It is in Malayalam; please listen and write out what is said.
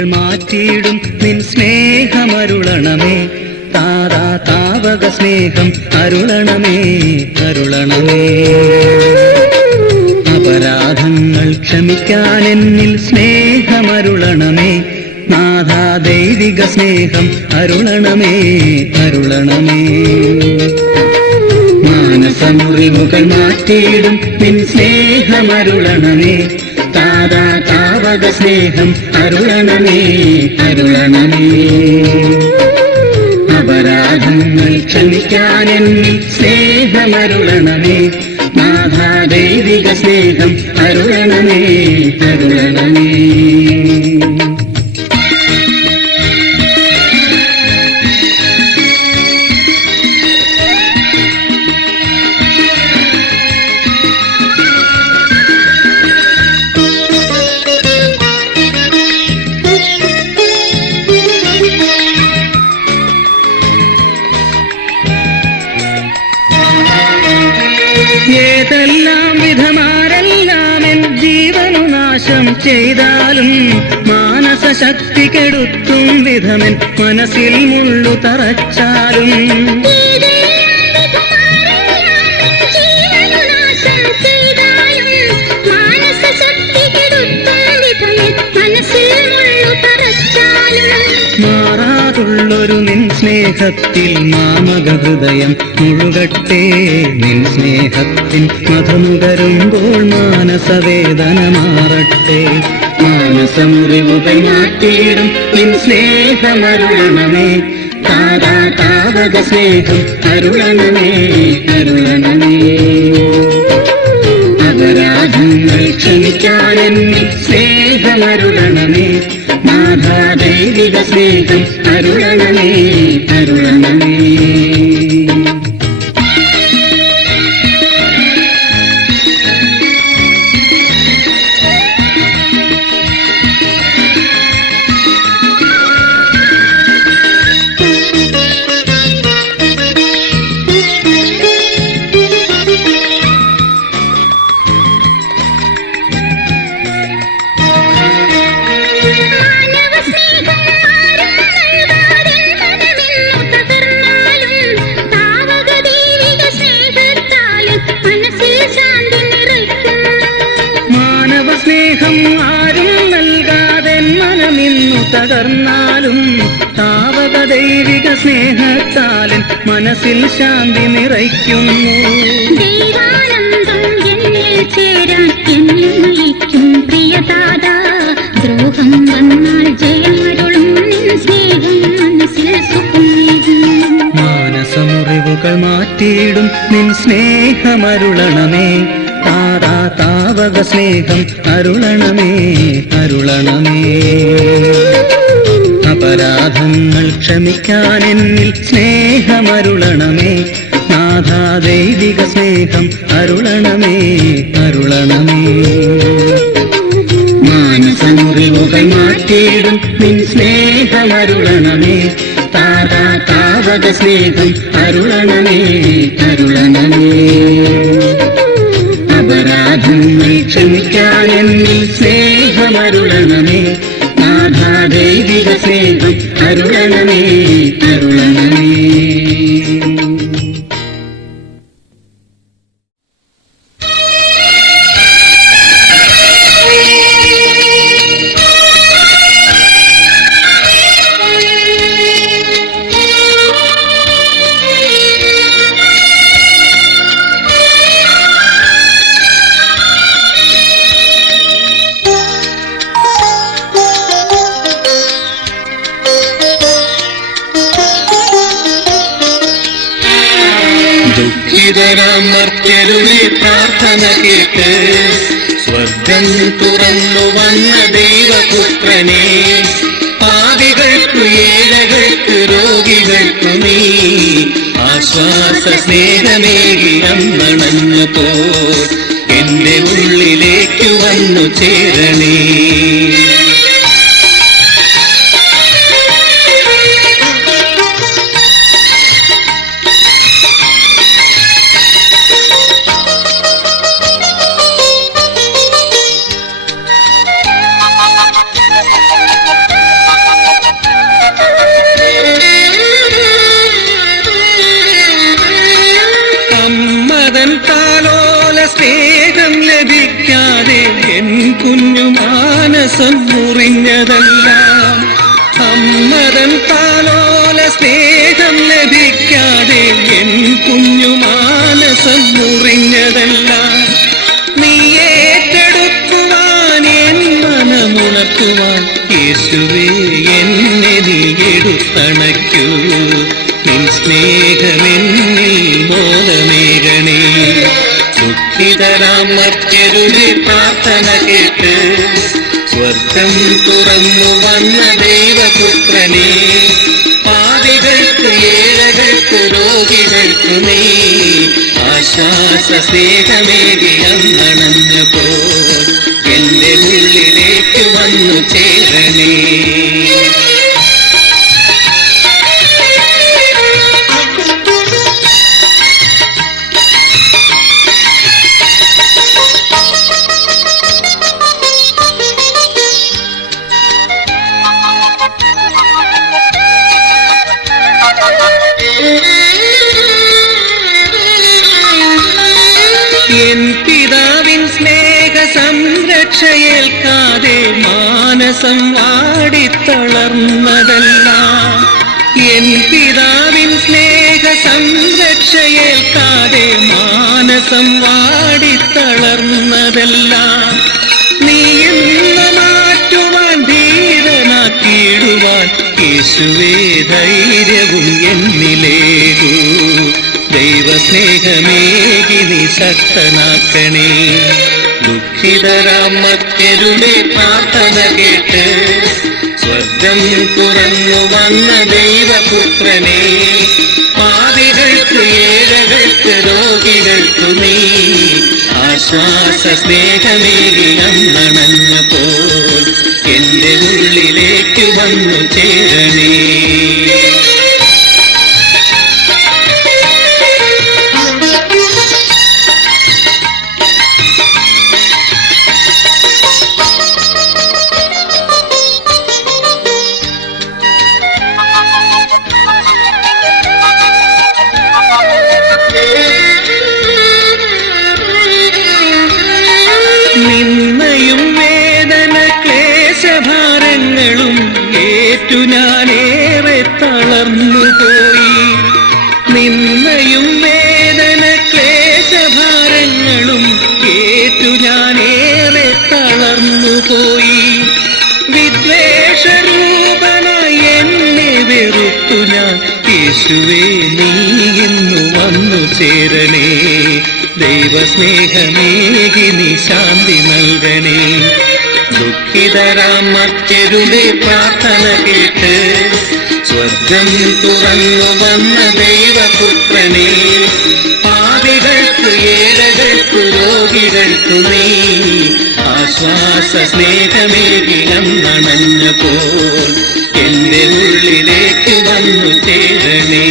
മുറിവുകൾ മാറ്റിയിടും നിൻ സ്നേഹമരുളണമേ. താരാ താവക സ്നേഹം അരുളണമേ, അരുളണമേ. അപരാധങ്ങൾ ക്ഷമിക്കാൻ എന്നിൽ സ്നേഹമരുളണമേ. നാഥാ ദൈവിക സ്നേഹം അരുളണമേ, അരുളണമേ. മാനസമുറിവുകൾ മാറ്റിയിടും നിൻ സ്നേഹമരുളണമേ. താരാ താവക സ്നേഹം അരുളണമേ, അരുളണമേ. അപരാധങ്ങൾ ക്ഷമിക്കാൻ എന്നിൽ സ്നേഹമരുളണമേ. നാഥാ ദൈവിക സ്നേഹം അരുളണമേ, അരുളണമേ. ഏതെല്ലാം വിധമാരെല്ലാം എൻ ജീവനു നാശം ചെയ്താലും മാനസ ശക്തി കെടുത്തും വിധമൻ മനസ്സിൽ മുള്ളു തറച്ചാലും മാറാതുള്ളൊരു നിൻ സ്നേഹത്തിൽ മാമക ഹൃദയം മുഴുകട്ടെ. നിൻ സ്നേഹത്തിൻ മധുനുകരുമ്പോൾ മാനസവേദന മാറട്ടെ. മാനസമുറിവുകൾ മാറ്റിയിടും നിൻ സ്നേഹമരുളണമേ. താരാ താവക സ്നേഹം അരുളണമേ, അരുളണമേ. അപരാധങ്ങൾ ക്ഷമിക്കാൻ എന്നിൽ സ്നേഹമരുളണമേ. നാഥാ ദൈവിക സ്നേഹം അരുളണമേ, അരുളണമേ. സ്നേഹം ആരും നൽകാതെ മനമിന്നു തകർന്നാലും താവക ദൈവിക സ്നേഹത്താലൻ മനസ്സിൽ ശാന്തി നിറയ്ക്കുന്നു. ദൈവാനന്ദം എന്നിൽ ചേരാൻ എന്നെ നയിക്കും പ്രിയദാതാ. ദ്രോഹം വന്നാൽ ജയമരുളും നിൻ സ്നേഹം മനസ്സിൽ സുഖമേകും. മാനസമുറിവുകൾ മാറ്റിയിടും നിൻ സ്നേഹമരുളണമേ. താരാ താവക സ്നേഹം അരുളണമേ, അരുളണമേ. അപരാധങ്ങൾ ക്ഷമിക്കാൻ എന്നിൽ സ്നേഹമരുളണമേ. നാഥാ ദൈവിക സ്നേഹം അരുളണമേ, അരുളണമേ. മാനസമുറിവുകൾ മാറ്റിയിടും നിൻ സ്നേഹമരുളണമേ. താരാ താവക സ്നേഹം അരുളണമേ, അരുളണമേ. അപരാധങ്ങൾ ക്ഷമിക്കാൻ എന്നിൽ സ്നേഹമരുളണമേ. നാഥാ ദൈവിക സ്നേഹം അരുളണമേ, അരുളണമേ. ദുഃഖിതരാമർത്യരുടെ പ്രാർത്ഥന കേട്ട് സ്വർഗം തുറന്നു വന്ന ദൈവപുത്രനെ, പാപികൾക്കു ഏഴകൾക്ക് രോഗികൾക്കു നീ ആശ്വാസ സ്നേഹമേകി അമ്മണഞ്ഞു പോ. എന്റെ ഉള്ളിലേക്കു വന്നു ചേരണേ. മാനസം മുറിഞ്ഞതെല്ലാം, അമ്മതൻ താലോല സ്നേഹം ലഭിക്കാതെ എൻ കുഞ്ഞു മാനസം മുറിഞ്ഞതെല്ലാം, നീ ഏറ്റെടുക്കുവാൻ എൻ മനമുണർത്തുവാൻ യേശുവേ എന്നെ നീ എടുത്തണയ്ക്കൂ. നിൻ സ്നേഹമെന്നിൽ മോദമേകണേ. ദുഃഖിതരാം മർത്യരുടെ പ്രാർത്ഥന കേട്ട് സ്വർഗം തുറന്നു വന്ന ദൈവപുത്രനെ, പാപികൾക്ക് ഏഴകൾക്ക് രോഗികൾക്ക് നീ ആശ്വാസ സ്നേഹമേകി അന്നണഞ്ഞപ്പോൾ എന്റെ ഉള്ളിലേക്ക് വന്നു ചേരണേ. എൻ പിതാവിൻ സ്നേഹ സംരക്ഷയേൽക്കാതെ മാനസം വാടിത്തളർന്നതെല്ലാം, എൻ പിതാവിൻ സ്നേഹ സംരക്ഷയേൽക്കാതെ മാനസം വാടിത്തളർന്നതെല്ലാം, നീ എന്ന് മാറ്റുവാൻ ധീരനാക്കിയിടുവാൻ യേശുവേ ധൈര്യവും എന്നിലേകൂ. ദൈവസ്നേഹമേകി നീ ശക്തനാക്കണേ. ദുഃഖിതരാം മർത്യരുടെ പ്രാർത്ഥന കേട്ട് സ്വർഗം തുറന്നു വന്ന ദൈവപുത്രനെ, പാപികൾക്ക് ഏഴകൾക്ക് രോഗികൾക്കു നീ ആശ്വാസ സ്നേഹമേകി അന്നണഞ്ഞപ്പോൾ എന്റെ ഉള്ളിലേക്ക് വന്നു ചേരണേ. നിന്നയും വേദന ക്ലേശഭാരങ്ങളും ഏറ്റു ഞാനേറെ തളർന്നുപോയി. നിന്നയും വേദന ക്ലേശഭാരങ്ങളും ഏറ്റു ഞാനേറെ തളർന്നുപോയി. വിദ്വേഷരൂപനായി എന്നെ വെറുത്തു ഞാൻ യേശുവേ നീ ഇന്നു വന്നു ചേരണേ. ദൈവസ്നേഹമേകി നീ ശാന്തി നൽകണേ. ദുഃഖിതരാം മർത്യരുടെ പ്രാർത്ഥന കേട്ട് സ്വർഗം തുറന്നു വന്ന ദൈവപുത്രനെ, പാപികൾക്ക് ഏഴകൾക്ക് രോഗികൾക്കു നീ ആശ്വാസ സ്നേഹമേകി അന്നണഞ്ഞപ്പോൾ എന്റെ ഉള്ളിലേക്ക് വന്നു ചേരണേ.